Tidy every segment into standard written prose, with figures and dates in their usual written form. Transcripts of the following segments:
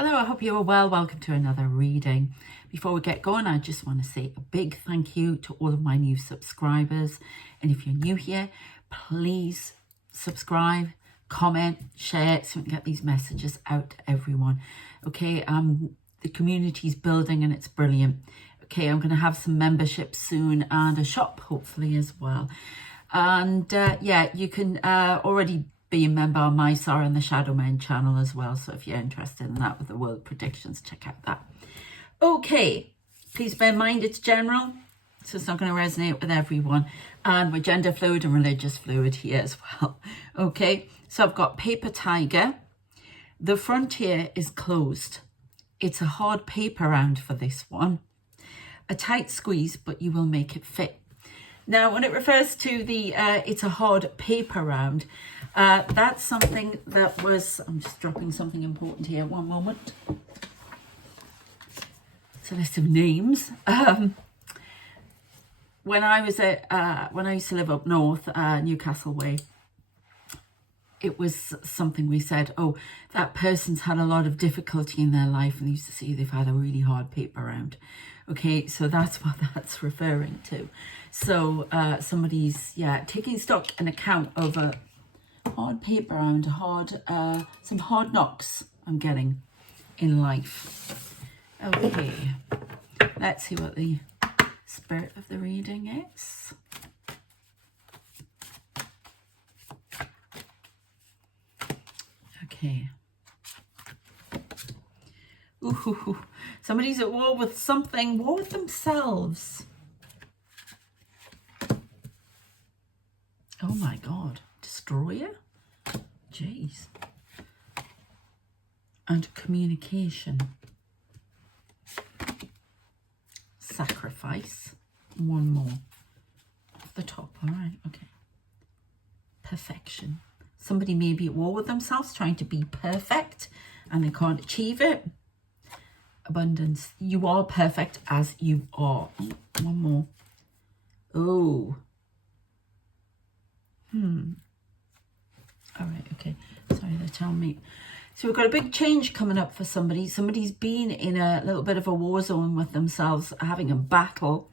Hello, I hope you are well. Welcome to another reading. Before we get going, I just want to say a big thank you to all of my new subscribers. And if you're new here, please subscribe, comment, share so we can get these messages out to everyone. Okay, the community's building and it's brilliant. Okay, I'm going to have some memberships soon and a shop hopefully as well. And yeah, you can already be a member on my Sara and the Shadow Men channel as well. So if you're interested in that with the world predictions, check out that. Okay, please bear in mind it's general, so it's not going to resonate with everyone. And we're gender fluid and religious fluid here as well. Okay, so I've got paper tiger. The frontier is closed. It's a hard paper round for this one. A tight squeeze, but you will make it fit. Now, when it refers to the it's a hard paper round, that's something that was, I'm just dropping something important here, one moment. It's a list of names. When I used to live up north, Newcastle way, it was something we said, oh, that person's had a lot of difficulty in their life, and they used to say they've had a really hard paper round. Okay, so that's what that's referring to. So somebody's, taking stock and account of a hard paper round, some hard knocks I'm getting in life. Okay, let's see what the spirit of the reading is. Okay. Ooh, somebody's at war with something, war with themselves. Oh my God, destroyer? Jeez. And communication. Sacrifice. One more. Off the top, all right, okay. Perfection. Somebody may be at war with themselves, trying to be perfect, and they can't achieve it. Abundance. You are perfect as you are. One more. Oh. All right, okay. Sorry, they're telling me. So we've got a big change coming up for somebody. Somebody's been in a little bit of a war zone with themselves, having a battle.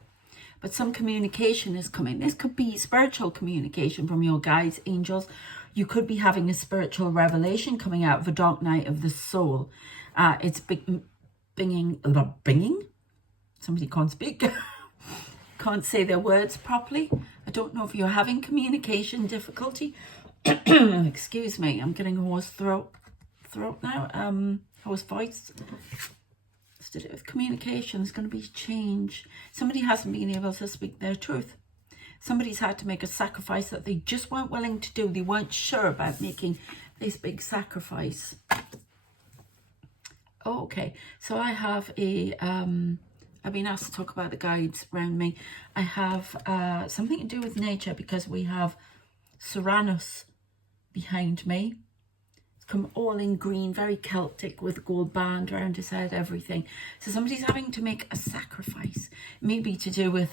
But some communication is coming. This could be spiritual communication from your guides, angels. You could be having a spiritual revelation coming out of a dark night of the soul. It's binging. Somebody can't speak. Can't say their words properly. I don't know if you're having communication difficulty. Excuse me, I'm getting a hoarse throat now. Hoarse voice. It's to do with communication. There's going to be change. Somebody hasn't been able to speak their truth. Somebody's had to make a sacrifice that they just weren't willing to do. They weren't sure about making this big sacrifice. Oh, okay, so I have I've been asked to talk about the guides around me. I have something to do with nature because we have Seranus behind me. It's come all in green, very Celtic with a gold band around his head, everything. So somebody's having to make a sacrifice, maybe to do with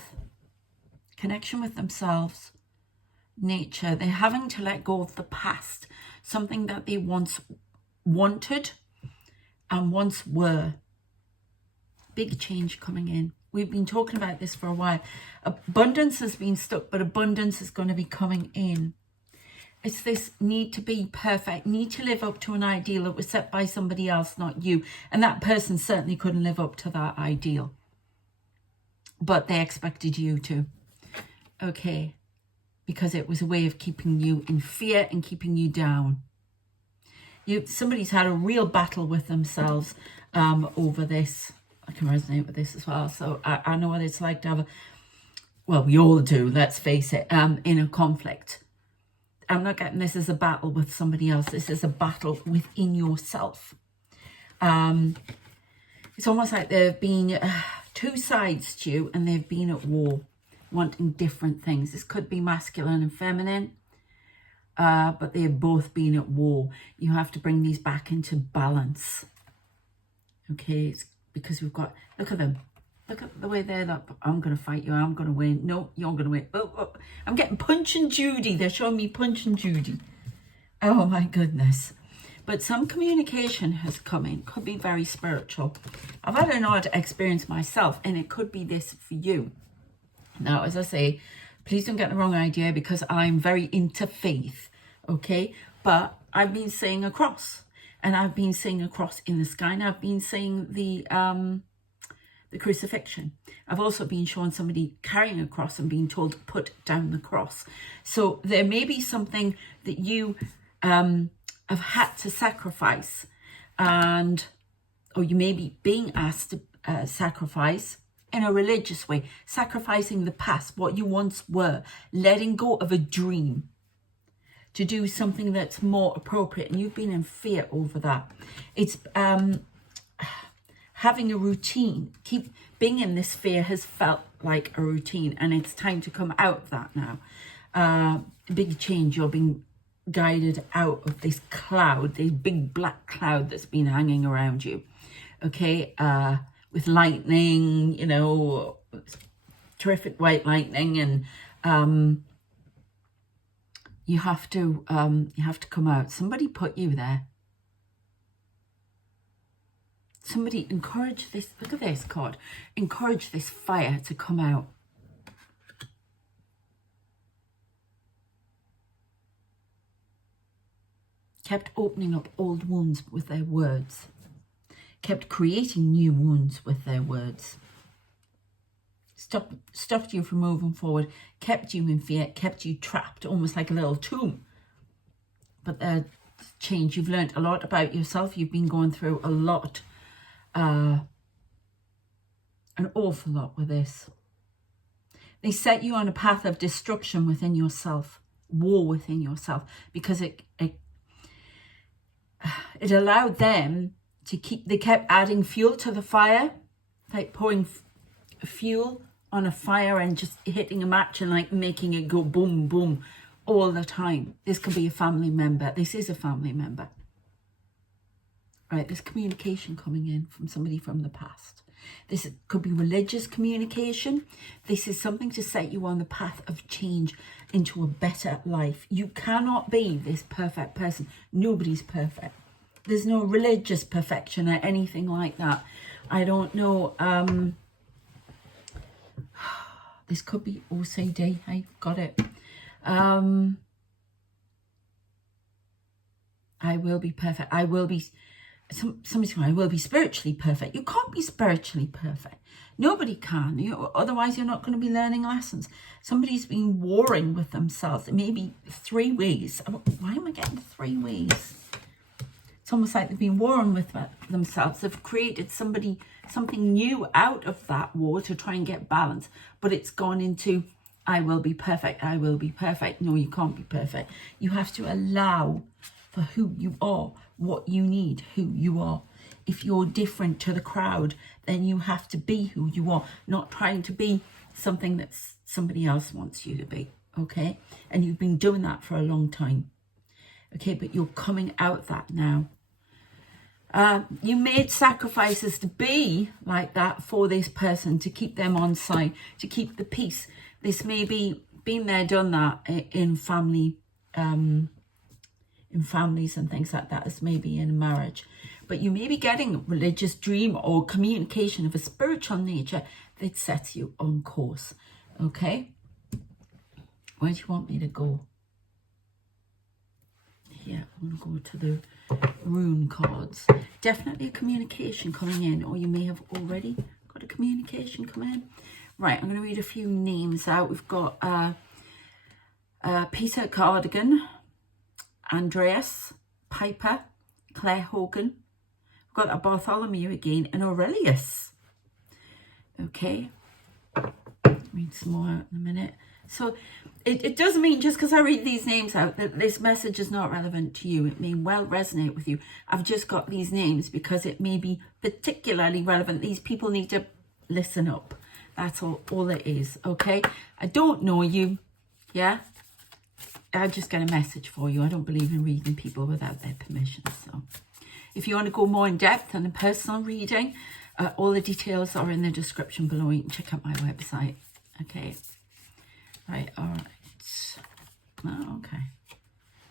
connection with themselves, nature. They're having to let go of the past, something that they once wanted and once were. Big change coming in. We've been talking about this for a while. Abundance has been stuck, but abundance is going to be coming in. It's this need to be perfect, need to live up to an ideal that was set by somebody else, not you. And that person certainly couldn't live up to that ideal. But they expected you to. Okay. Because it was a way of keeping you in fear and keeping you down. Somebody's had a real battle with themselves over this. I can resonate with this as well. So I know what it's like to have we all do, let's face it, in a conflict. I'm not getting this as a battle with somebody else. This is a battle within yourself. It's almost like there have been two sides to you and they've been at war, wanting different things. This could be masculine and feminine, but they've both been at war. You have to bring these back into balance. Okay, it's because we've got, look at them. Look at the way they're like, I'm going to fight you. I'm going to win. No, you're going to win. Oh, I'm getting Punch and Judy. They're showing me Punch and Judy. Oh, my goodness. But some communication has come in, could be very spiritual. I've had an odd experience myself, and it could be this for you. Now, as I say, please don't get the wrong idea, because I'm very into faith, okay? But I've been seeing a cross, and I've been seeing a cross in the sky, and I've been seeing the crucifixion. I've also been shown somebody carrying a cross and being told to put down the cross. So there may be something that you have had to sacrifice, or you may be being asked to sacrifice in a religious way, sacrificing the past, what you once were, letting go of a dream to do something that's more appropriate, and you've been in fear over that. It's having a routine, being in this fear has felt like a routine, and it's time to come out of that now. Big change. You're being guided out of this cloud, this big black cloud that's been hanging around you. Okay, with lightning, you know, terrific white lightning, and you have to come out. Somebody put you there. Somebody encourage this, look at this card, encourage this fire to come out. Kept opening up old wounds with their words. Kept creating new wounds with their words. Stopped you from moving forward, kept you in fear, kept you trapped, almost like a little tomb. But change, you've learned a lot about yourself. You've been going through a lot. An awful lot with this. They set you on a path of destruction within yourself, war within yourself, because it allowed them to they kept adding fuel to the fire, like pouring fuel on a fire and just hitting a match and like making it go boom, boom all the time. This could be a family member. This is a family member. Right, there's communication coming in from somebody from the past. This could be religious communication. This is something to set you on the path of change into a better life. You cannot be this perfect person. Nobody's perfect. There's no religious perfection or anything like that. I don't know. This could be OCD. I got it. I will be perfect. I will be... Somebody's going, I will be spiritually perfect. You can't be spiritually perfect. Nobody can. Otherwise, you're not going to be learning lessons. Somebody's been warring with themselves. It may be 3 ways. Why am I getting 3 ways? It's almost like they've been warring with themselves. They've created something new out of that war to try and get balance. But it's gone into, I will be perfect. I will be perfect. No, you can't be perfect. You have to allow for who you are, what you need, who you are. If you're different to the crowd, then you have to be who you are, not trying to be something that somebody else wants you to be, okay? And you've been doing that for a long time, okay? But you're coming out that now. You made sacrifices to be like that for this person, to keep them on side, to keep the peace. This may be been there, done that in family, in families and things like that, as maybe in a marriage. But you may be getting a religious dream or communication of a spiritual nature that sets you on course. Okay? Where do you want me to go? Here, I'm going to go to the rune cards. Definitely a communication coming in, or you may have already got a communication coming in. Right, I'm going to read a few names out. We've got Peter Cardigan, Andreas, Piper, Claire Hogan. We've got a Bartholomew again, and Aurelius. Okay. Read some more out in a minute. So it does mean, just because I read these names out, that this message is not relevant to you. It may well resonate with you. I've just got these names because it may be particularly relevant. These people need to listen up. That's all it is, okay? I don't know you, yeah? I just get a message for you. I don't believe in reading people without their permission. So if you want to go more in depth and a personal reading, all the details are in the description below. You can check out my website. Okay. Right. All right. Oh, okay.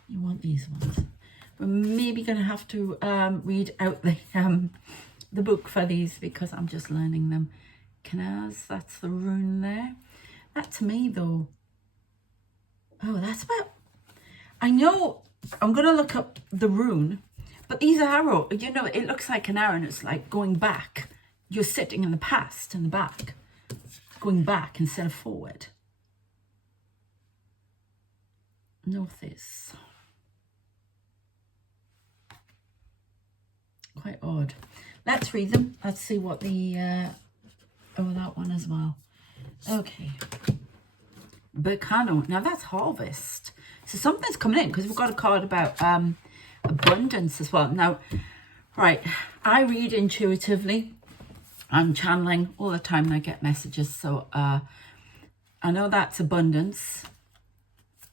You want these ones. We're maybe going to have to read out the book for these because I'm just learning them. Canaz, that's the rune there. That to me though, oh, that's about, I know, I'm going to look up the rune, but these arrow, you know, it looks like an arrow and it's like going back. You're sitting in the past, in the back, going back instead of forward. North is quite odd. Let's read them. Let's see what the oh, that one as well. Okay, Berkano. Now that's harvest, so something's coming in because we've got a card about abundance as well. Now, right, I read intuitively. I'm channeling all the time and I get messages, so I know that's abundance.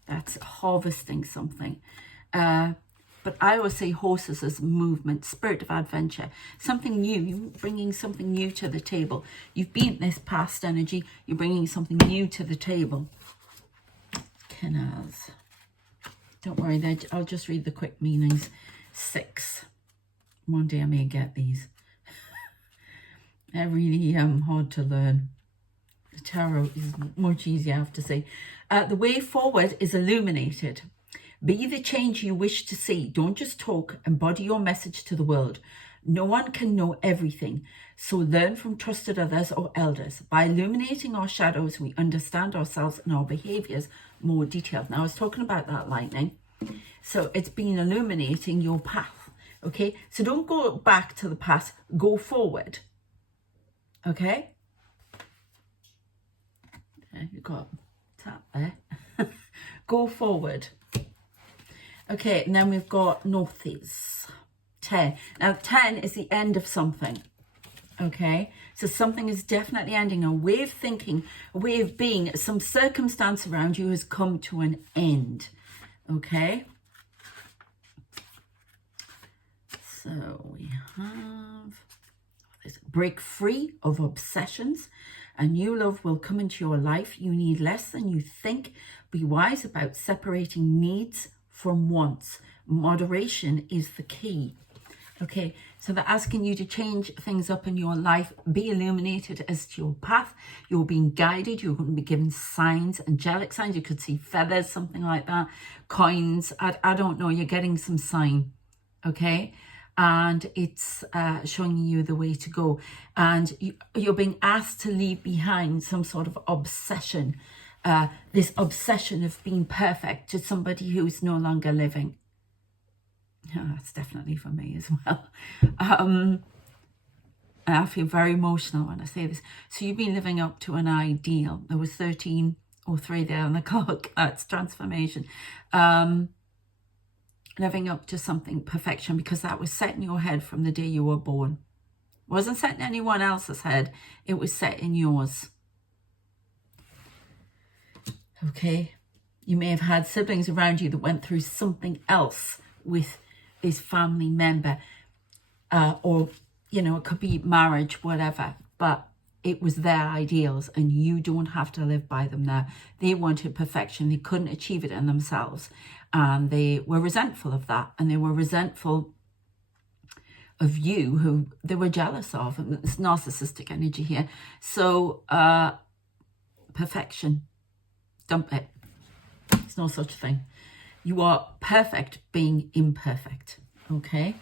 That's harvesting something. But I always say horses as movement, spirit of adventure, something new. You're bringing something new to the table. You've been in this past energy. You're bringing something new to the table. Canals. Don't worry, I'll just read the quick meanings. 6. One day I may get these. They're really hard to learn. The tarot is much easier, I have to say. The way forward is illuminated. Be the change you wish to see. Don't just talk. Embody your message to the world. No one can know everything, so learn from trusted others or elders. By illuminating our shadows, we understand ourselves and our behaviors more detailed. Now, I was talking about that lightning. So it's been illuminating your path, okay? So don't go back to the past. Go forward, okay? You've got tap there. Go forward. Okay, and then we've got northeast. 10. Now 10 is the end of something. Okay, so something is definitely ending. A way of thinking, a way of being, some circumstance around you has come to an end. Okay, so we have this: break free of obsessions. A new love will come into your life. You need less than you think. Be wise about separating needs from wants. Moderation is the key. Okay, so they're asking you to change things up in your life. Be illuminated as to your path. You're being guided. You're going to be given signs, angelic signs. You could see feathers, something like that. Coins. I don't know. You're getting some sign. Okay, and it's showing you the way to go. And you're being asked to leave behind some sort of obsession. This obsession of being perfect to somebody who's no longer living. Yeah, that's definitely for me as well. I feel very emotional when I say this. So you've been living up to an ideal. There was 13 or 3 there on the clock. That's transformation. Living up to something, perfection, because that was set in your head from the day you were born. It wasn't set in anyone else's head. It was set in yours. Okay. You may have had siblings around you that went through something else with this family member, or, you know, it could be marriage, whatever, but it was their ideals and you don't have to live by them now. They wanted perfection. They couldn't achieve it in themselves, and they were resentful of that, and they were resentful of you, who they were jealous of. And it's narcissistic energy here. So perfection, dump it. There's no such thing. You are perfect being imperfect. Okay.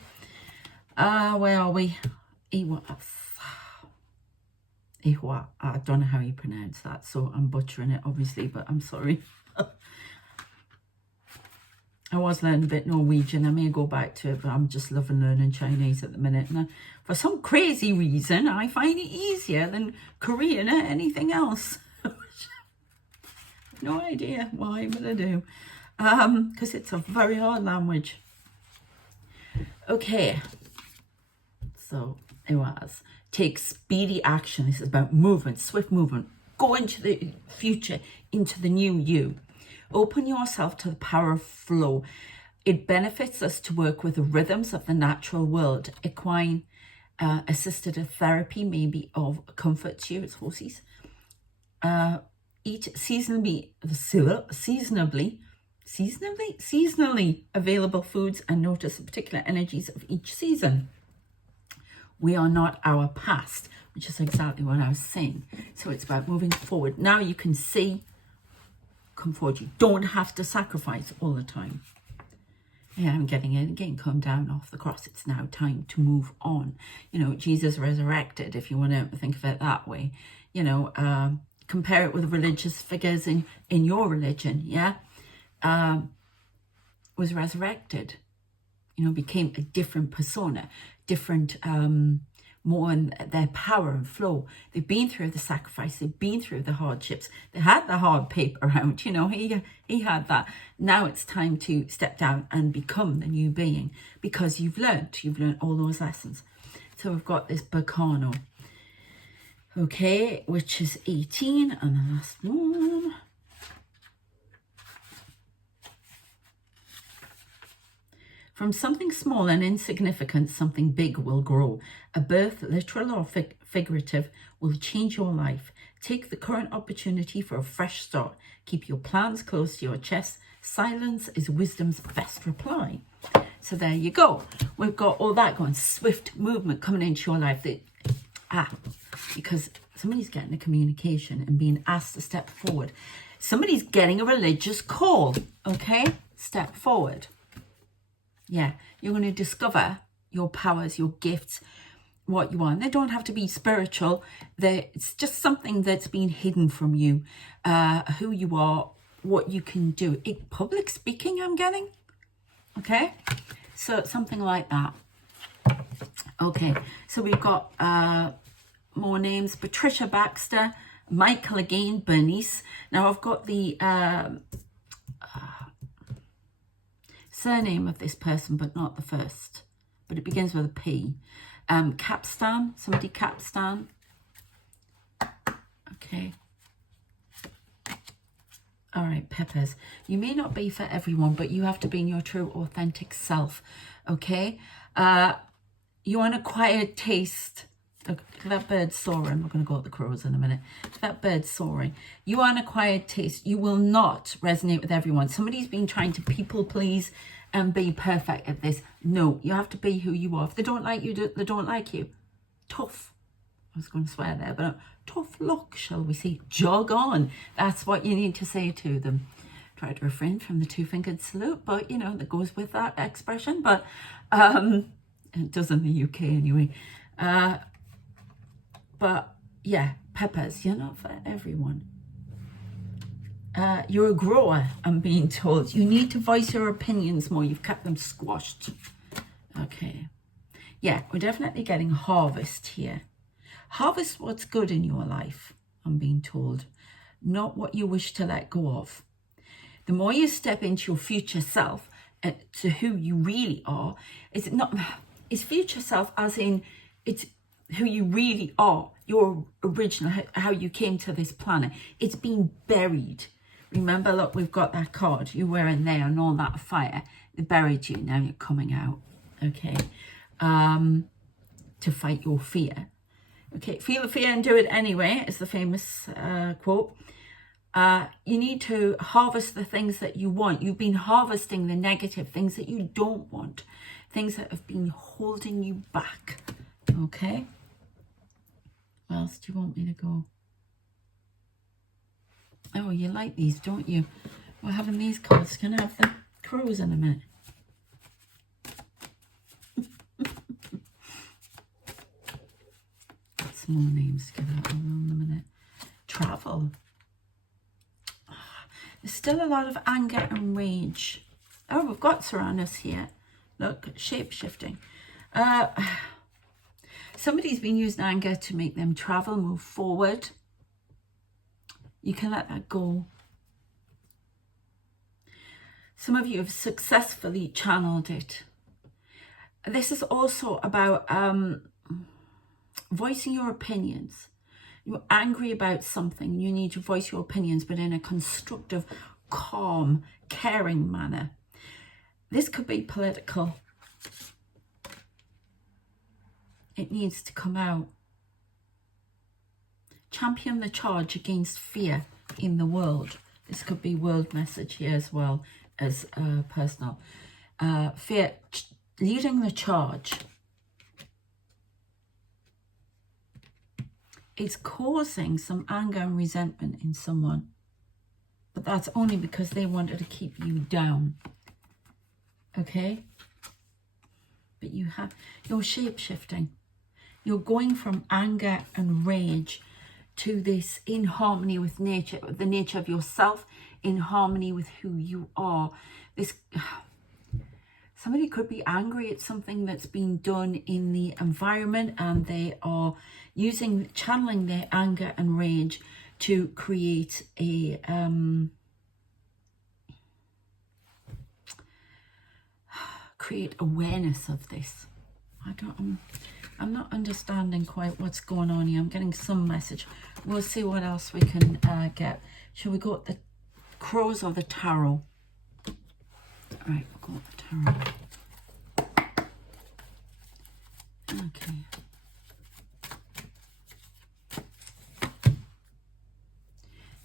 Where are we? Iwa. I don't know how you pronounce that, so I'm butchering it, obviously, but I'm sorry. I was learning a bit Norwegian. I may go back to it, but I'm just loving learning Chinese at the minute. And for some crazy reason, I find it easier than Korean or anything else. No idea why, but I do. Because it's a very hard language. Okay. So it was. Take speedy action. This is about movement, swift movement. Go into the future, into the new you. Open yourself to the power of flow. It benefits us to work with the rhythms of the natural world. Equine assisted therapy may be of comfort to you. It's horses. Eat seasonably seasonally available foods and notice the particular energies of each season. We are not our past, which is exactly what I was saying. So it's about moving forward. Now you can see, come forward. You don't have to sacrifice all the time. Yeah, I'm getting it again. Come down off the cross. It's now time to move on. You know, Jesus resurrected, if you want to think of it that way. You know, compare it with religious figures in your religion, yeah? Was resurrected. You know, became a different persona, different, more in their power and flow. They've been through the sacrifice, they've been through the hardships, they had the hard paper out, you know, he had that. Now it's time to step down and become the new being, because you've learned all those lessons. So we've got this Bacano, okay, which is 18, and the last one. From something small and insignificant, something big will grow. A birth, literal or figurative, will change your life. Take the current opportunity for a fresh start. Keep your plans close to your chest. Silence is wisdom's best reply. So there you go. We've got all that going. Swift movement coming into your life. Because somebody's getting a communication and being asked to step forward. Somebody's getting a religious call. Okay? Step forward. Yeah, you're going to discover your powers, your gifts, what you are. And they don't have to be spiritual. It's just something that's been hidden from you, who you are, what you can do. Public speaking, I'm getting. Okay, so something like that. Okay, so we've got more names. Patricia Baxter, Michael again, Bernice. Now I've got the surname of this person, but not the first. But it begins with a P. Capstan, somebody Capstan. Okay. All right, Peppers. You may not be for everyone, but you have to be in your true, authentic self. Okay. You want an acquired taste. Look, that bird's soaring. We're going to go at the crows in a minute. That bird's soaring. You are an acquired taste. You will not resonate with everyone. Somebody's been trying to people please and be perfect at this. No, you have to be who you are. If they don't like you, they don't like you. Tough. I was going to swear there, but tough luck, shall we say. Jog on. That's what you need to say to them. Try to refrain from the two-fingered salute, but, you know, that goes with that expression. But it does in the UK anyway. But yeah, Peppers, you're not for everyone. You're a grower, I'm being told. You need to voice your opinions more. You've kept them squashed. Okay. Yeah, we're definitely getting harvest here. Harvest what's good in your life, I'm being told. Not what you wish to let go of. The more you step into your future self, to who you really are, it's future self as in it's who you really are, your original, how you came to this planet. It's been buried. Remember, look, we've got that card. You were in there and all that fire. They buried you. Now you're coming out. Okay. To fight your fear. Okay. Feel the fear and do it anyway, is the famous quote. You need to harvest the things that you want. You've been harvesting the negative things that you don't want. Things that have been holding you back. Okay. Where else do you want me to go? Oh, you like these, don't you? We're having these cards. Can I have the crows in a minute? Got some more names to get out of in a minute. Travel. There's still a lot of anger and rage. Oh, we've got Serranos here. Look, shape-shifting. Somebody's been using anger to make them travel, move forward. You can let that go. Some of you have successfully channeled it. This is also about voicing your opinions. You're angry about something. You need to voice your opinions, but in a constructive, calm, caring manner. This could be political. It needs to come out. Champion the charge against fear in the world. This could be world message here as well. as personal. Fear, leading the charge. It's causing some anger and resentment in someone. But that's only because they wanted to keep you down. Okay? But you're shape-shifting. You're going from anger and rage to this in harmony with nature, the nature of yourself, in harmony with who you are. Somebody could be angry at something that's been done in the environment, and they are channeling their anger and rage to create a create awareness of this. I'm not understanding quite what's going on here. I'm getting some message. We'll see what else we can get. Shall we go with the crows or the tarot? All right, we'll go with the tarot. Okay.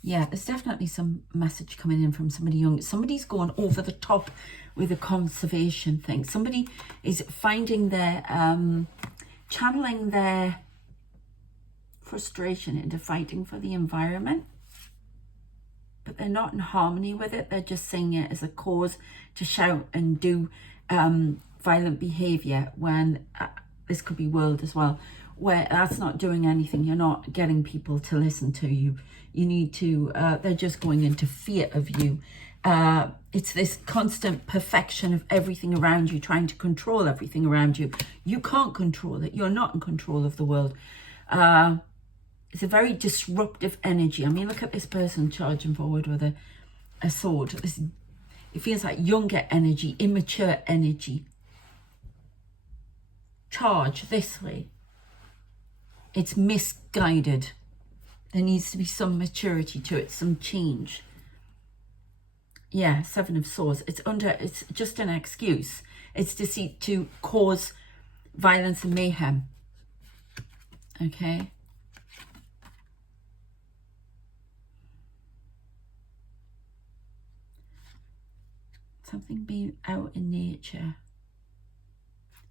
Yeah, there's definitely some message coming in from somebody young. Somebody's going over the top with a conservation thing. Somebody is finding their, channeling their frustration into fighting for the environment. But they're not in harmony with it. They're just seeing it as a cause to shout and do violent behaviour, when this could be world as well, where that's not doing anything. You're not getting people to listen to you. You need to, they're just going into fear of you. It's this constant perfection of everything around you, trying to control everything around you. You can't control it. You're not in control of the world. It's a very disruptive energy. I mean, look at this person charging forward with a sword. It feels like younger energy, immature energy. Charge this way. It's misguided. There needs to be some maturity to it, some change. Yeah, Seven of Swords. It's just an excuse. It's deceit to cause violence and mayhem. Okay. Something being out in nature.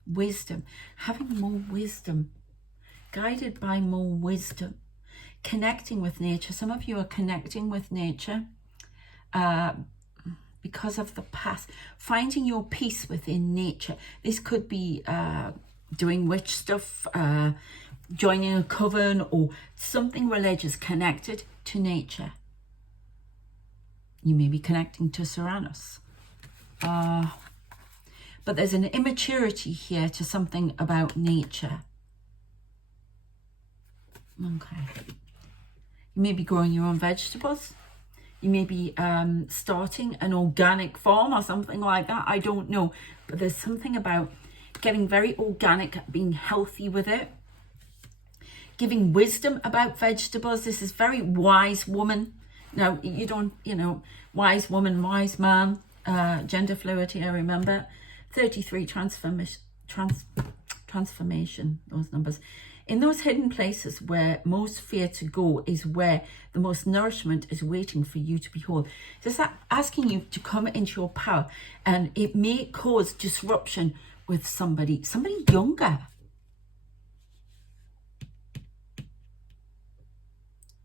Wisdom. Having more wisdom. Guided by more wisdom. Connecting with nature. Some of you are connecting with nature because of the past. Finding your peace within nature. This could be doing witch stuff, joining a coven, or something religious connected to nature. You may be connecting to Uranus. But there's an immaturity here to something about nature. Okay. You may be growing your own vegetables. You may be starting an organic farm or something like that. I don't know. But there's something about getting very organic, being healthy with it. Giving wisdom about vegetables. This is very wise woman. Now, you don't, wise woman, wise man. Gender fluid here, remember. 33, transformation, those numbers. In those hidden places where most fear to go is where the most nourishment is waiting for you to behold. So it's asking you to come into your power, and it may cause disruption with somebody younger.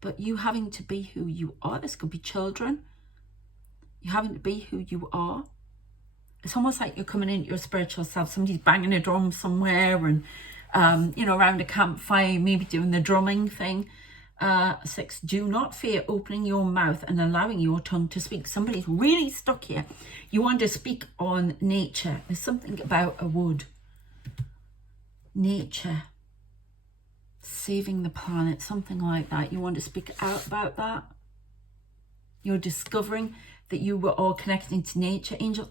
But you having to be who you are. This could be children. You having to be who you are. It's almost like you're coming into your spiritual self. Somebody's banging a drum somewhere, and around a campfire, maybe doing the drumming thing. 6, do not fear opening your mouth and allowing your tongue to speak. Somebody's really stuck here. You want to speak on nature. There's something about a wood. Nature. Saving the planet, something like that. You want to speak out about that. You're discovering that you were all connecting to nature. Angel,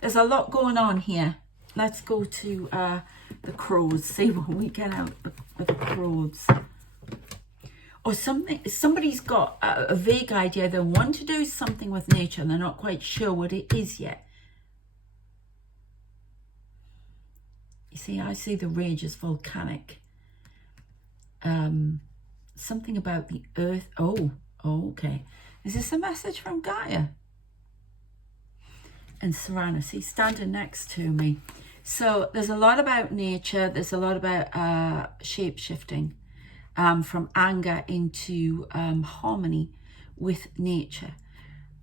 there's a lot going on here. Let's go to the crows. See what we get out of the crows. Or somebody's got a vague idea. They want to do something with nature and they're not quite sure what it is yet. You see, I see the rage as volcanic. Something about the earth. Oh, okay. Is this a message from Gaia? and Cernunnos. He's standing next to me. So there's a lot about nature. There's a lot about shape-shifting from anger into harmony with nature.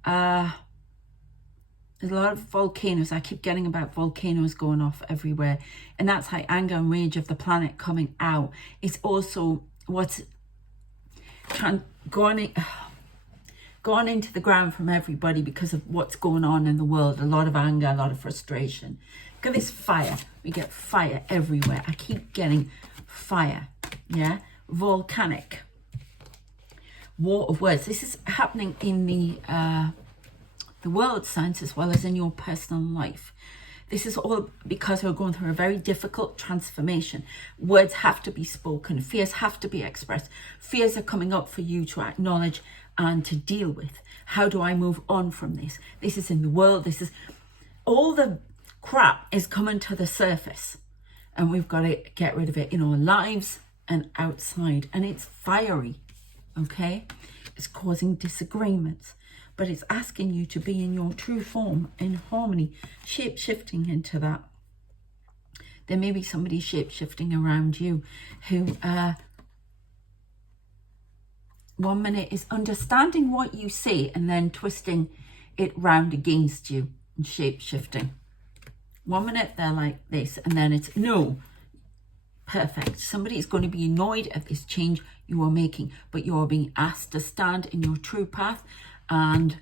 There's a lot of volcanoes. I keep getting about volcanoes going off everywhere. And that's how anger and rage of the planet coming out. It's also what's gone into the ground from everybody because of what's going on in the world. A lot of anger, a lot of frustration. Look at this fire. We get fire everywhere. I keep getting fire. Yeah? Volcanic. War of words. This is happening in the world sense as well as in your personal life. This is all because we're going through a very difficult transformation. Words have to be spoken. Fears have to be expressed. Fears are coming up for you to acknowledge and to deal with. How do I move on from this? This is in the world. This is all the crap is coming to the surface. And we've got to get rid of it in our lives and outside. And it's fiery, okay? It's causing disagreements. But it's asking you to be in your true form, in harmony, shape-shifting into that. There may be somebody shape-shifting around you who 1 minute is understanding what you say and then twisting it round against you and shape-shifting. 1 minute they're like this and then it's no. Perfect. Somebody is going to be annoyed at this change you are making, but you are being asked to stand in your true path and,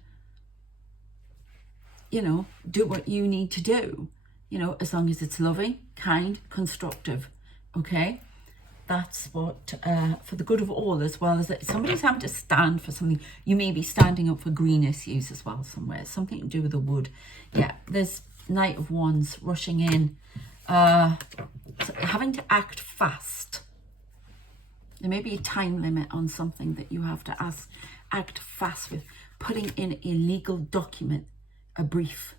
you know, do what you need to do, you know, as long as it's loving, kind, constructive, okay? That's what, for the good of all, as well as that somebody's having to stand for something. You may be standing up for green issues as well somewhere, something to do with the wood. Yeah, there's Knight of Wands rushing in, having to act fast. There may be a time limit on something that you have to act fast with. Putting in a legal document, a brief,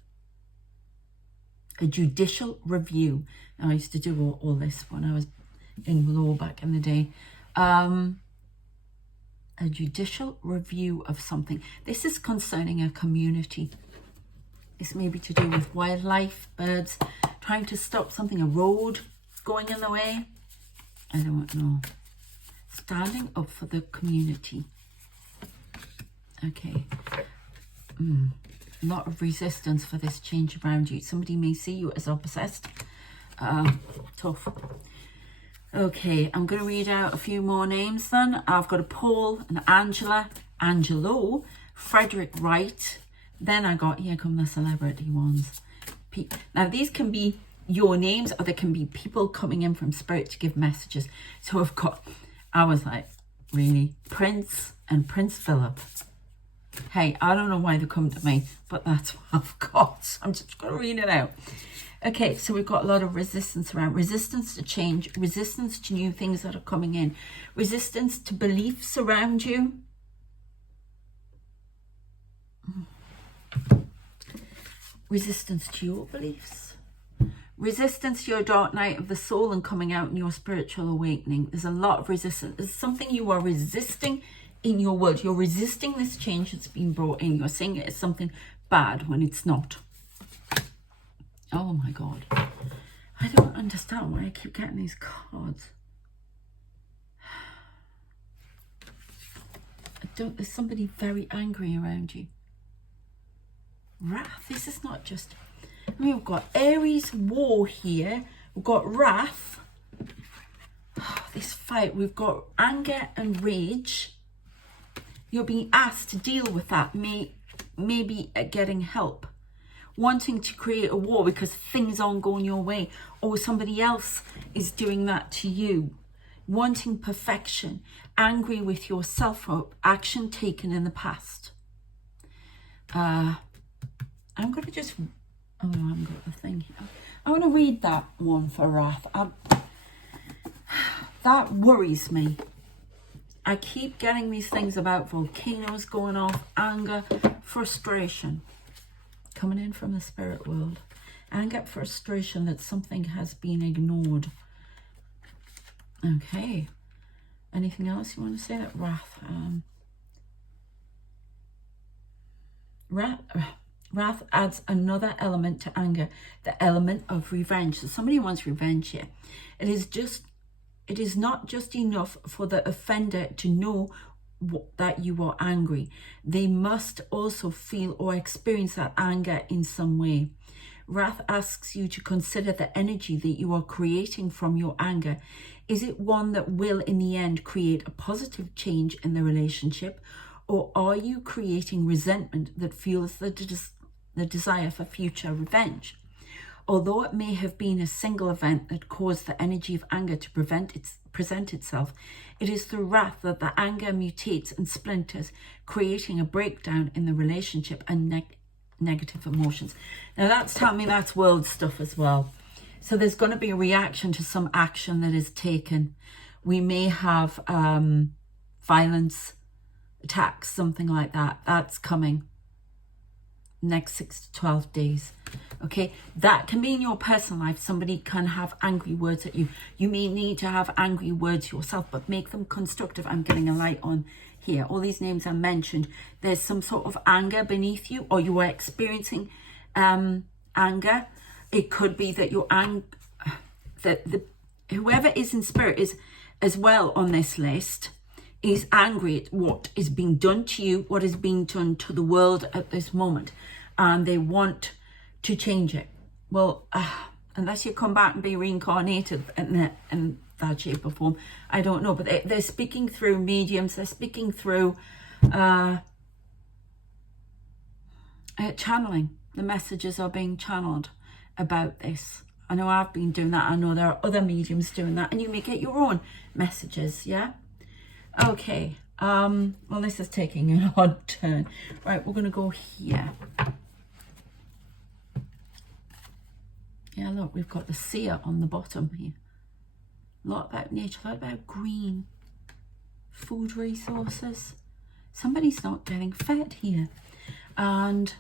a judicial review. Now, I used to do all this when I was in law back in the day. A judicial review of something. This is concerning a community. This may be to do with wildlife, birds, trying to stop something, a road going in the way. I don't know. Standing up for the community. Okay. A lot of resistance for this change around you. Somebody may see you as obsessed. Tough. Okay, I'm going to read out a few more names then. I've got a Paul, an Angela, Angelo, Frederick Wright. Then I got, here come the celebrity ones. Now, these can be your names or they can be people coming in from spirit to give messages. So I've got, I was like, really? Prince and Prince Philip. Hey, I don't know why they come to me, but that's what I've got. I'm just going to read it out. Okay, so we've got a lot of resistance around. Resistance to change, resistance to new things that are coming in, resistance to beliefs around you. Resistance to your beliefs. Resistance to your dark night of the soul and coming out in your spiritual awakening. There's a lot of resistance. There's something you are resisting in your world. You're resisting this change that's been brought in. You're saying it is something bad when it's not. Oh my God. I don't understand why I keep getting these cards. There's somebody very angry around you. Wrath. This is not just, I mean, we've got Aries war here. We've got wrath. This fight. We've got anger and rage. You're being asked to deal with that. Maybe getting help. Wanting to create a war because things aren't going your way. Or somebody else is doing that to you. Wanting perfection. Angry with yourself for action taken in the past. I'm going to just... Oh, no, I haven't got the thing here. I want to read that one for wrath. That worries me. I keep getting these things about volcanoes going off, anger, frustration. Coming in from the spirit world. Anger, frustration that something has been ignored. Okay. Anything else you want to say? That wrath. Wrath adds another element to anger, the element of revenge. So somebody wants revenge here. It is not just enough for the offender to know that you are angry. They must also feel or experience that anger in some way. Wrath asks you to consider the energy that you are creating from your anger. Is it one that will, in the end, create a positive change in the relationship? Or are you creating resentment that fuels the desire for future revenge? Although it may have been a single event that caused the energy of anger to present itself, it is through wrath that the anger mutates and splinters, creating a breakdown in the relationship and negative emotions. Now that's telling me that's world stuff as well. So there's going to be a reaction to some action that is taken. We may have violence, attacks, something like that. That's coming next 6 to 12 days. Okay, that can be in your personal life. Somebody can have angry words at you. You may need to have angry words yourself, but make them constructive. I'm getting a light on here. All these names are mentioned. There's some sort of anger beneath you, or you are experiencing anger. It could be that you're whoever is in spirit is as well on this list, is angry at what is being done to you, what is being done to the world at this moment, and they want to change it. Well, unless you come back and be reincarnated in that shape or form, I don't know. But they're speaking through mediums. They're speaking through channeling. The messages are being channeled about this. I know I've been doing that. I know there are other mediums doing that, and you may get your own messages. Yeah. Okay. Well, this is taking an odd turn. Right, we're going to go here. Yeah, look, we've got the seer on the bottom here. A lot about nature, a lot about green. Food resources. Somebody's not getting fed here. And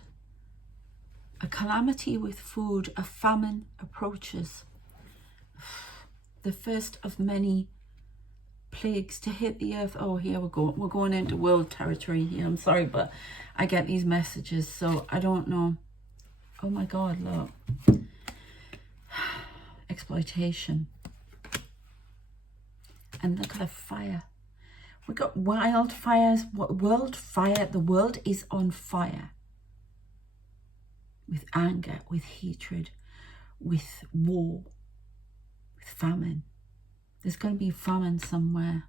a calamity with food, a famine approaches. The first of many plagues to hit the earth. Oh, here we go. We're going into world territory here. I'm sorry, but I get these messages, so I don't know. Oh my God, look. Exploitation. And look at the fire. We got wildfires. World fire. The world is on fire. With anger, with hatred, with war, with famine. There's going to be famine somewhere.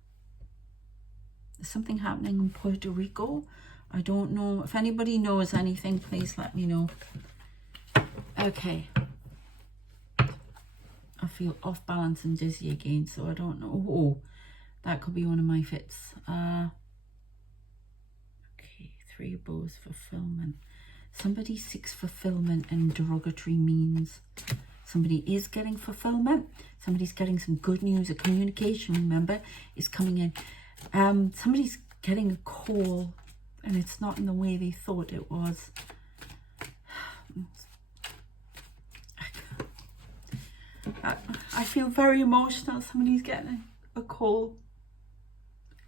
There's something happening in Puerto Rico. I don't know. If anybody knows anything, please let me know. Okay. I feel off balance and dizzy again, so I don't know. Oh, that could be one of my fits. Okay, 3 bows, fulfillment. Somebody seeks fulfillment in derogatory means. Somebody is getting fulfillment. Somebody's getting some good news. A communication, remember, is coming in. Somebody's getting a call, and it's not in the way they thought it was. I feel very emotional. Somebody's getting a call.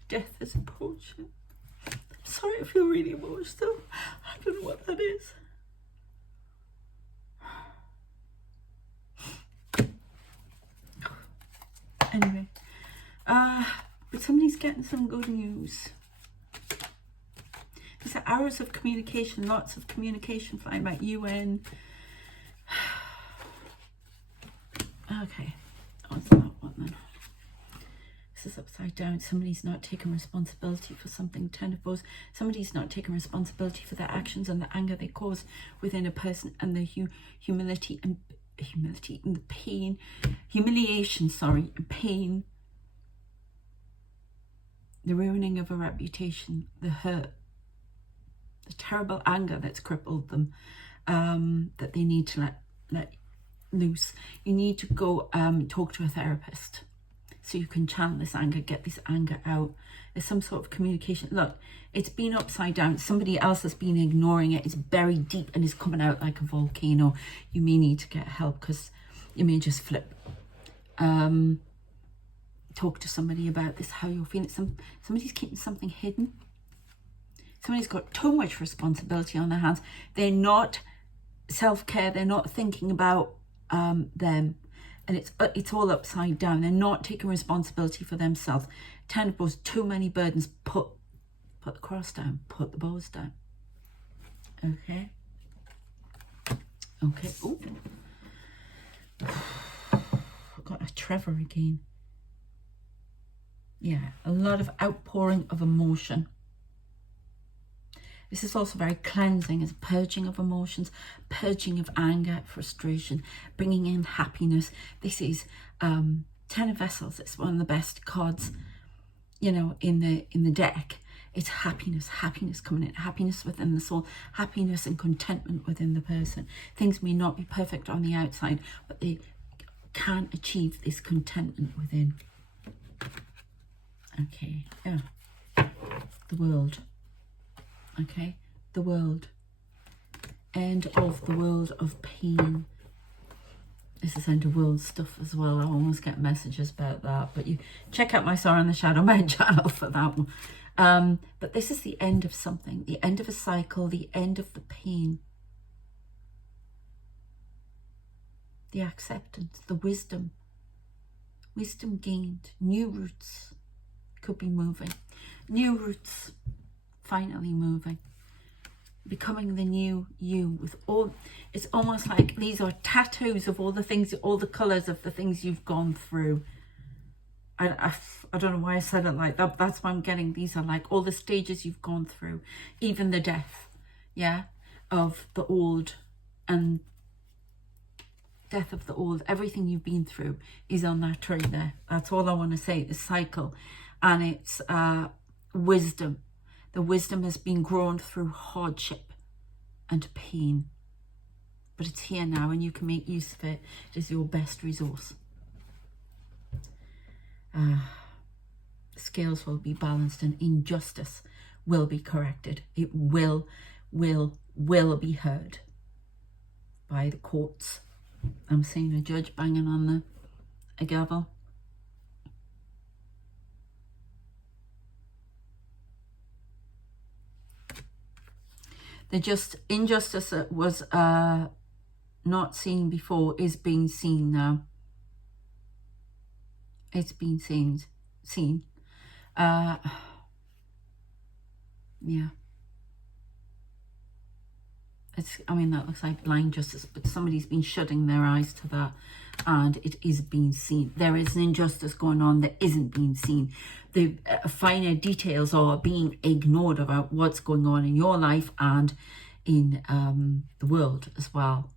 Death is approaching. Sorry, I feel really emotional. I don't know what that is. Anyway, but somebody's getting some good news. These are arrows of communication, lots of communication flying by UN. Okay, what's that one then? This is upside down. Somebody's not taking responsibility for something. 10 of Bows. Somebody's not taking responsibility for their actions and the anger they cause within a person, and the humiliation and the pain, humiliation, sorry, and pain, the ruining of a reputation, the hurt, the terrible anger that's crippled them, that they need to let loose. You need to go talk to a therapist so you can channel this anger, get this anger out. There's some sort of communication. Look, it's been upside down. Somebody else has been ignoring it. It's buried deep and is coming out like a volcano. You may need to get help because you may just flip. Talk to somebody about this, how you're feeling. Somebody's keeping something hidden. Somebody's got too much responsibility on their hands. They're not self-care. They're not thinking about them. And it's all upside down. They're not taking responsibility for themselves. Ten of Bows, too many burdens. Put the cross down. Put the bows down. Okay. Okay. Ooh. I've got a Trevor again. Yeah, a lot of outpouring of emotion. This is also very cleansing. It's purging of emotions, purging of anger, frustration, bringing in happiness. This is Ten of Vessels. It's one of the best cards, you know, in the deck. It's happiness coming in, happiness within the soul, happiness and contentment within the person. Things may not be perfect on the outside, but they can achieve this contentment within. Okay, yeah. The World. Okay, the World. End of the world of pain. This is end of world stuff as well. I almost get messages about that, but you check out my Sorrow in the Shadow Man channel for that one. But this is the end of something, the end of a cycle, the end of the pain. The acceptance, the wisdom gained, new roots could be moving, new roots finally moving, becoming the new you with all, it's almost like these are tattoos of all the things, all the colors of the things you've gone through. I don't know why I said it like that. That's what I'm getting. These are like all the stages you've gone through, even the death, yeah, of the old and death of the old. Everything you've been through is on that tree there. That's all I want to say. The cycle, and it's wisdom. The wisdom has been grown through hardship and pain, but it's here now, and you can make use of it. It is your best resource. Scales will be balanced, and injustice will be corrected. It will be heard by the courts. I'm seeing a judge banging on a gavel. The injustice that was not seen before is being seen now. It's been seen. Yeah. I mean, that looks like blind justice, but somebody's been shutting their eyes to that, and it is being seen. There is an injustice going on that isn't being seen. The finer details are being ignored about what's going on in your life and in the world as well.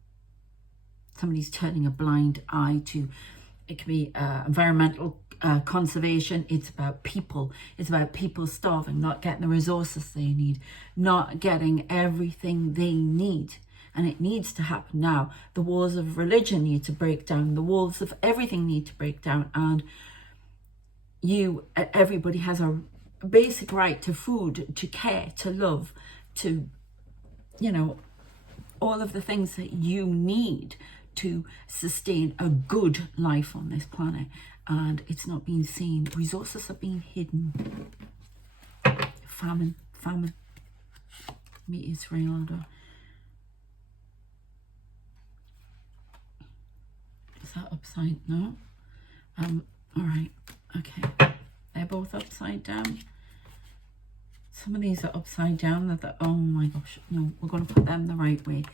Somebody's turning a blind eye to, it can be environmental conservation. It's about people. It's about people starving, not getting the resources they need, not getting everything they need. And it needs to happen now. The walls of religion need to break down. The walls of everything need to break down. And everybody has a basic right to food, to care, to love, to, you know, all of the things that you need to sustain a good life on this planet. And it's not being seen. Resources are being hidden. Famine. Me Israel. Is that upside? No. All right. Okay. They're both upside down. Some of these are upside down. Oh my gosh. No, we're going to put them the right way.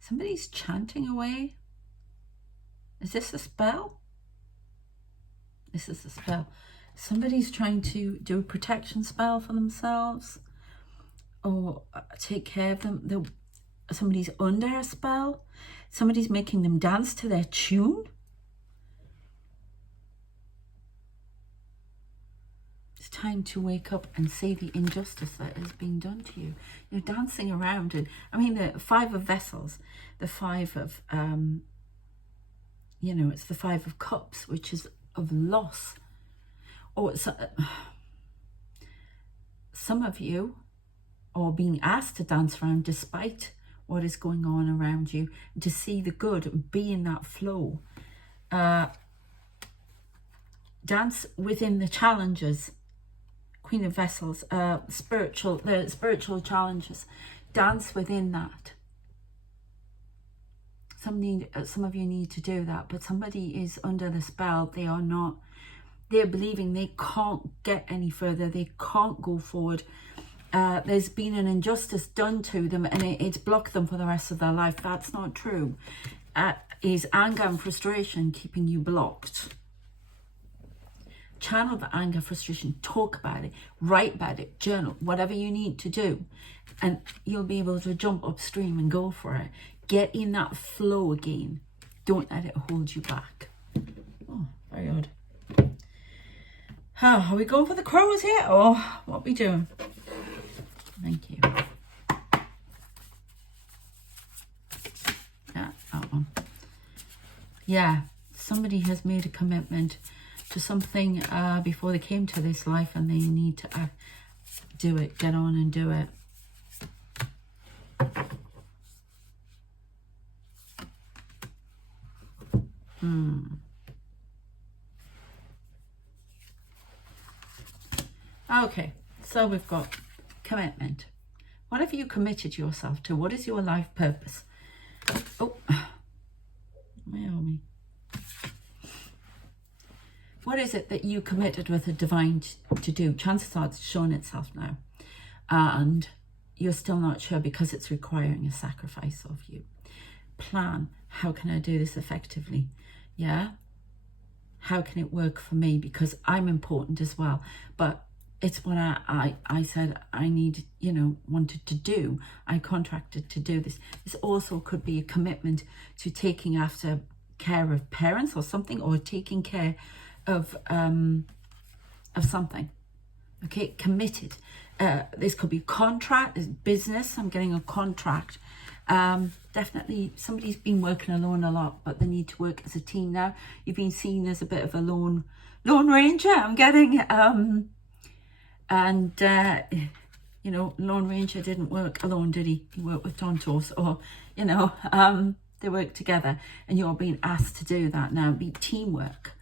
Somebody's chanting away. Is this a spell? This is a spell. Somebody's trying to do a protection spell for themselves or take care of them. Somebody's under a spell. Somebody's making them dance to their tune. It's time to wake up and see the injustice that is being done to you. You're dancing around it. I mean, the Five of Vessels, the Five of, you know, it's the Five of Cups, which is of loss. Or some of you are being asked to dance around despite what is going on around you, to see the good, be in that flow. Dance within the challenges. Queen of Vessels, the spiritual challenges. Dance within that. Some of you need to do that, but somebody is under the spell. They are not. They're believing they can't get any further. They can't go forward. There's been an injustice done to them, and it's blocked them for the rest of their life. That's not true. Is anger and frustration keeping you blocked? Channel the anger, frustration, talk about it, write about it, journal, whatever you need to do, and you'll be able to jump upstream and go for it. Get in that flow again. Don't let it hold you back. Oh, very odd. Are we going for the crows here, or what are we doing? Thank you. Yeah, that one. Yeah, somebody has made a commitment to something before they came to this life, and they need to do it. Get on and do it. Okay, so we've got commitment. What have you committed yourself to? What is your life purpose? Oh, where are we? What is it that you committed with the divine to do? Chances are it's shown itself now. And you're still not sure because it's requiring a sacrifice of you. Plan. How can I do this effectively? Yeah? How can it work for me? Because I'm important as well. But it's what I said I need, wanted to do. I contracted to do this. This also could be a commitment to taking after care of parents or something, or taking care of something. Okay, committed. This could be contract, business. I'm getting a contract. Definitely somebody's been working alone a lot, but they need to work as a team now. You've been seen as a bit of a lone ranger. I'm getting Lone Ranger didn't work alone, did he? He worked with Tontos, or they work together, and you're being asked to do that now. Be teamwork,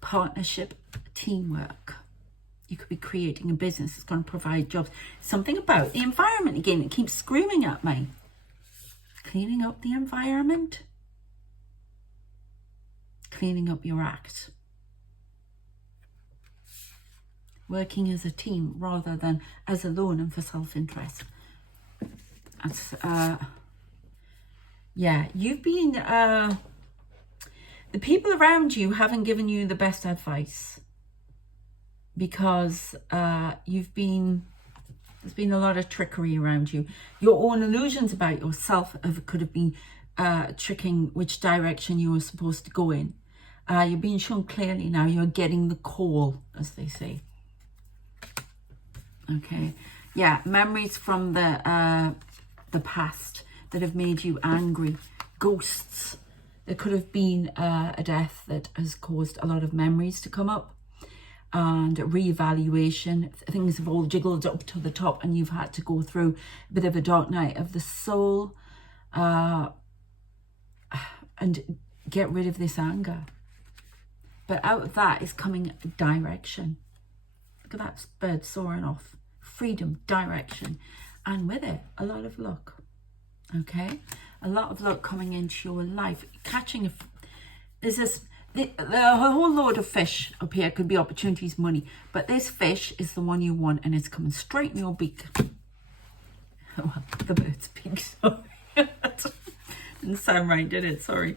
partnership, teamwork. You could be creating a business that's going to provide jobs. Something about the environment again, it keeps screaming at me. Cleaning up the environment, cleaning up your act. Working as a team rather than as a lone and for self-interest. That's, you've been, the people around you haven't given you the best advice, because there's been a lot of trickery around you. Your own illusions about yourself could have been tricking which direction you were supposed to go in. You're being shown clearly now. You're getting the call, as they say. Okay, yeah, memories from the past that have made you angry, ghosts. There could have been a death that has caused a lot of memories to come up, and reevaluation. Things have all jiggled up to the top, and you've had to go through a bit of a dark night of the soul, and get rid of this anger. But out of that is coming direction. Look at that bird soaring off. Freedom, direction, and with it, a lot of luck. Okay, a lot of luck coming into your life. Catching there's this, the whole load of fish up here could be opportunities, money, but this fish is the one you want, and it's coming straight in your beak. Oh, the bird's beak, sorry. Didn't sound right, did it? Sorry.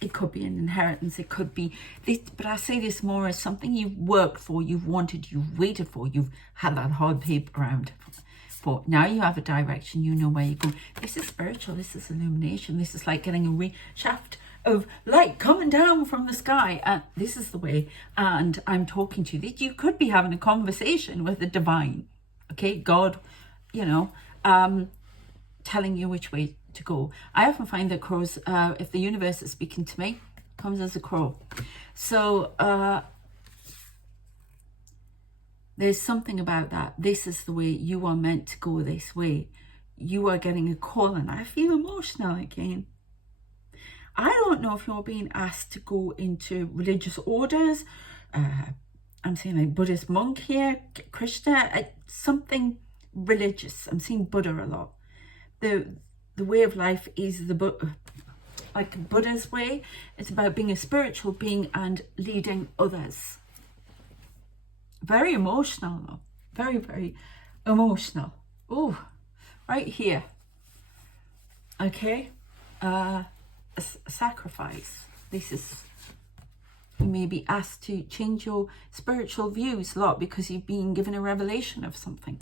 It could be an inheritance, it could be this, but I say this more as something you've worked for, you've wanted, you've waited for, you've had that hard paper around for. Now you have a direction, you know where you're going. This is spiritual, this is illumination, this is like getting a shaft of light coming down from the sky, and this is the way, and I'm talking to you. You could be having a conversation with the divine, okay, God, telling you which way to go. I often find that crows, if the universe is speaking to me, comes as a crow. So there's something about that. This is the way you are meant to go, this way. You are getting a call, and I feel emotional again. I don't know if you're being asked to go into religious orders. I'm seeing like Buddhist monk here, Krishna, something religious. I'm seeing Buddha a lot. The way of life is like Buddha's way. It's about being a spiritual being and leading others. Very emotional though. Very, very emotional. Oh, right here. Okay. A sacrifice. This is, you may be asked to change your spiritual views a lot because you've been given a revelation of something.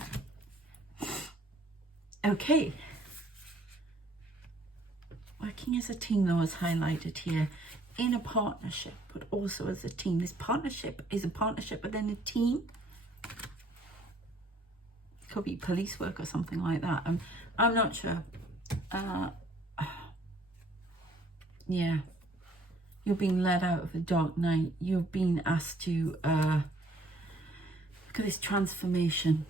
Okay. Working as a team though is highlighted here. In a partnership, but also as a team. This partnership is a partnership within a team. Could be police work or something like that. I'm not sure. Yeah. You're being led out of the dark night. You're being asked to look at this transformation.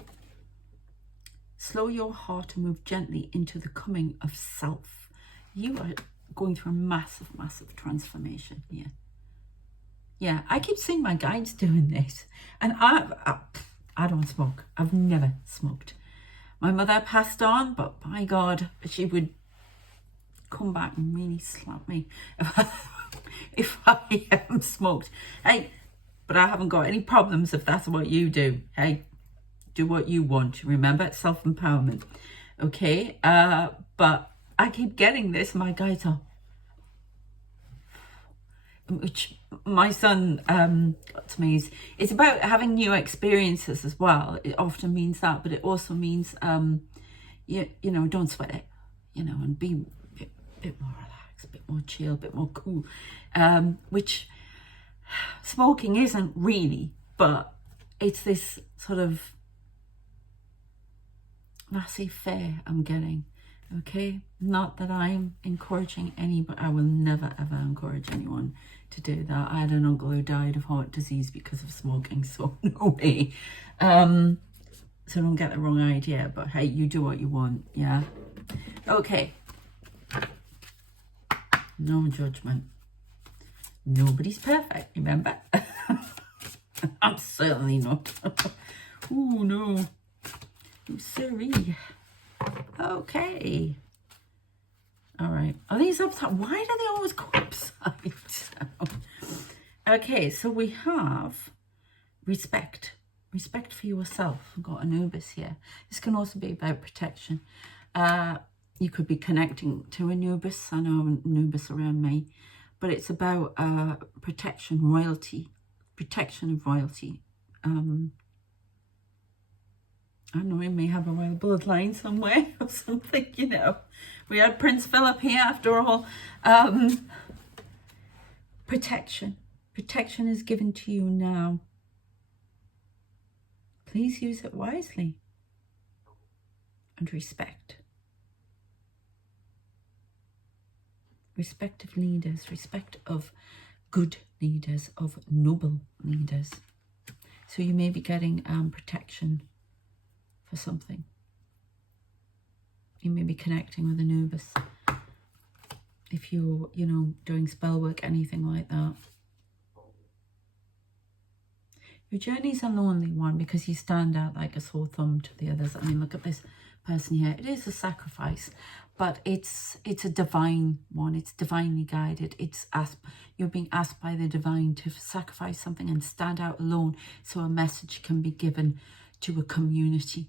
Slow your heart and move gently into the coming of self. You are going through a massive, massive transformation here. Yeah, I keep seeing my guides doing this. And I don't smoke. I've never smoked. My mother passed on, but by God, she would come back and really slap me if I smoked. Hey, but I haven't got any problems if that's what you do. Hey, do what you want. Remember, it's self-empowerment. Okay, but I keep getting this. My guides are, which my son got to me, is it's about having new experiences as well. It often means that, but it also means you know, don't sweat it, you know, and be a bit more relaxed, a bit more chill, a bit more cool, which smoking isn't really, but it's this sort of laissez-faire I'm getting. Okay, not that I'm encouraging any, but I will never ever encourage anyone to do that. I had an uncle who died of heart disease because of smoking, so no way. So don't get the wrong idea, but hey, you do what you want. Yeah, okay. No judgment. Nobody's perfect, remember? I'm certainly not. Oh no. Oh, sorry. Okay. All right. Are these upside? Why do they always go upside down? Okay, so we have respect. Respect for yourself. I've got Anubis here. This can also be about protection. You could be connecting to Anubis. I know Anubis around me. But it's about protection, royalty. Protection of royalty. I don't know, we may have a royal bloodline somewhere or something, you know. We had Prince Philip here after all. Protection. Protection is given to you now. Please use it wisely. And respect. Respect of leaders. Respect of good leaders, of noble leaders. So you may be getting protection for something. You may be connecting with Anubis. If you're, you know, doing spell work, anything like that. Your journey's a lonely one because you stand out like a sore thumb to the others. I mean, look at this person here. It is a sacrifice, but it's a divine one. It's divinely guided. You're being asked by the divine to sacrifice something and stand out alone so a message can be given to a community.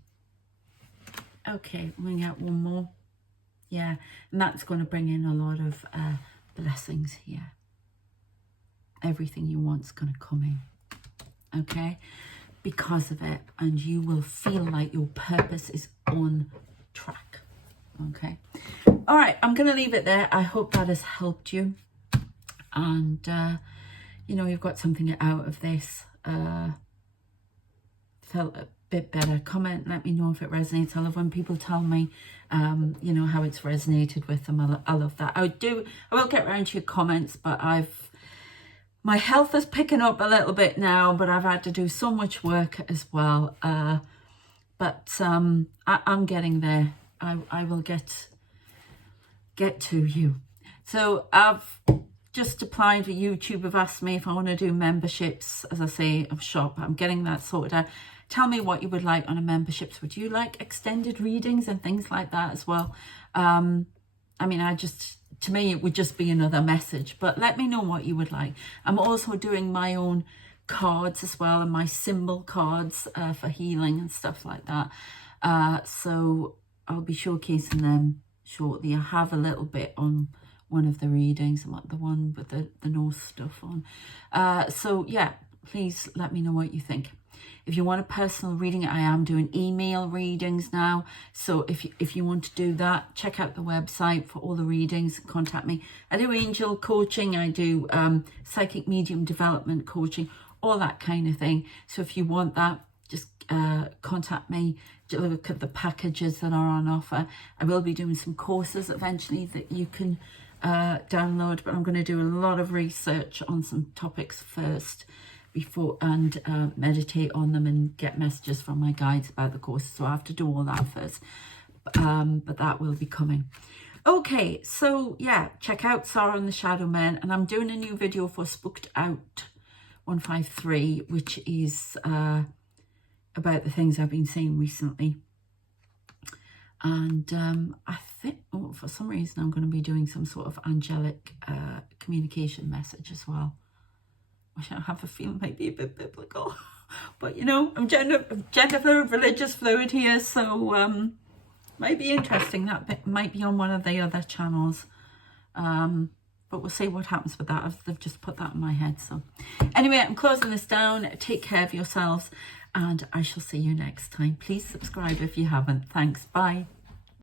Okay, I'm going to get one more. Yeah, and that's going to bring in a lot of blessings here. Everything you want's going to come in, okay, because of it, and you will feel like your purpose is on track, okay. All right, I'm going to leave it there. I hope that has helped you, and you know, you've got something out of this. Felt a bit better. Comment, let me know if it resonates. I love when people tell me you know, how it's resonated with them. I love that. I will get around to your comments, but my health is picking up a little bit now, but I've had to do so much work as well. But I'm getting there. I will get to you. So I've just applied for YouTube. Have asked me if I want to do memberships, as I say, of shop. I'm getting that sorted out. Tell me what you would like on a memberships. Would you like extended readings and things like that as well? I mean, to me, it would just be another message, but let me know what you would like. I'm also doing my own cards as well, and my symbol cards for healing and stuff like that. So I'll be showcasing them shortly. I have a little bit on one of the readings, the one with the Norse stuff on. So yeah, please let me know what you think. If you want a personal reading, I am doing email readings now. So if you want to do that, check out the website for all the readings. Contact me. I do angel coaching. I do psychic medium development coaching, all that kind of thing. So if you want that, just contact me. Look at the packages that are on offer. I will be doing some courses eventually that you can download, but I'm going to do a lot of research on some topics first before and meditate on them and get messages from my guides about the courses. So I have to do all that first, but that will be coming. Okay, so yeah, check out Sarah and the Shadow Men, and I'm doing a new video for Spooked Out 153, which is about the things I've been seeing recently. And I think, for some reason, I'm going to be doing some sort of angelic communication message as well, which I have a feeling might be a bit biblical. But, you know, I'm gender fluid, religious fluid here, so might be interesting. That might be on one of the other channels. But we'll see what happens with that. They've just put that in my head. So anyway, I'm closing this down. Take care of yourselves, and I shall see you next time. Please subscribe if you haven't. Thanks. Bye.